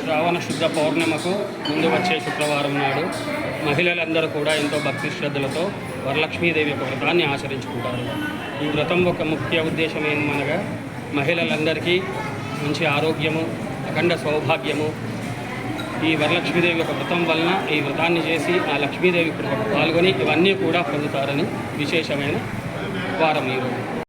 శ్రావణ శుద్ధ పౌర్ణిమకు ముందు వచ్చే శుక్రవారం నాడు మహిళలందరూ కూడా ఎంతో భక్తి శ్రద్ధలతో వరలక్ష్మీదేవి యొక్క వ్రతాన్ని ఆచరించుకుంటారు. ఈ వ్రతం ఒక ముఖ్య ఉద్దేశం ఏమనగా మహిళలందరికీ మంచి ఆరోగ్యము, అఖండ సౌభాగ్యము, ఈ వరలక్ష్మీదేవి యొక్క వ్రతం వలన ఈ వ్రతాన్ని చేసి ఆ లక్ష్మీదేవి పాల్గొని ఇవన్నీ కూడా పొందుతారని విశేషమైన వారం ఈరోజు.